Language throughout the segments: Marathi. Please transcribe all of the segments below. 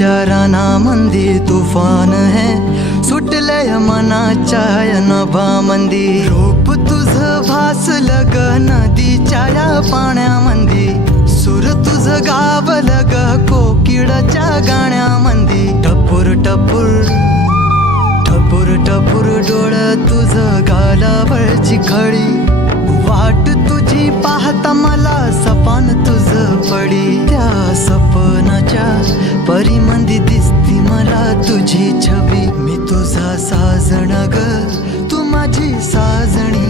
विचाराना मंदी तुफान है सुटलय मनाच्या नभामंदी रूप तुझं भासलं ग नदीच्या या पाण्यामंदी सूर तुझं गावलं ग कोकिळाच्या गाण्यामंदी टपूर टपूर टपूर टपूर डोळं तुझं गालावरची खळी वाट तुझी पाहता मला सपान तुझं पडी त्या सपनाच्या परिमंदी दिसती मला तुझी छबी मी तुझा साजण ग तू माझी साजणी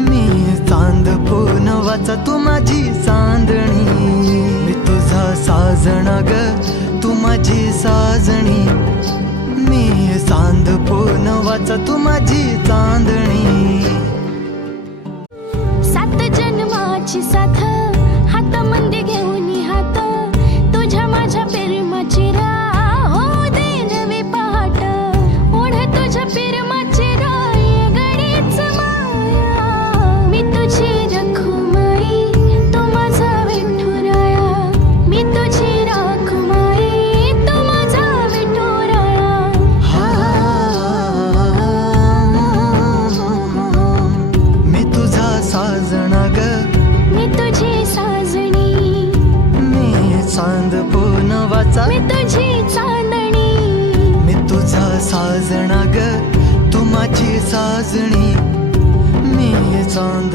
मी चांद पूनवाचा तू माझी चांदणी मी तुझा साजण ग तू माझी साजणी मी चांद पूनवाचा तू माझी चांदणी सात जन्माची साथ हातामध्ये घेऊन हात तुझ्या माझ्या प्रेमाची राह हो दे नवी पहाट ओढ तुझ्या प्रेमाची राय गडीच माया मी तुझी रखुमाई तो माझा विठुराया मी तुझी रखुमाई तो माझा विठुराया मी तुझा साजणा ग मी तुझी साजणी मी चांद पूनवाचा मी तुझी चांदणी मी तुझा साजणा ग तू माझी साजणी मी चांद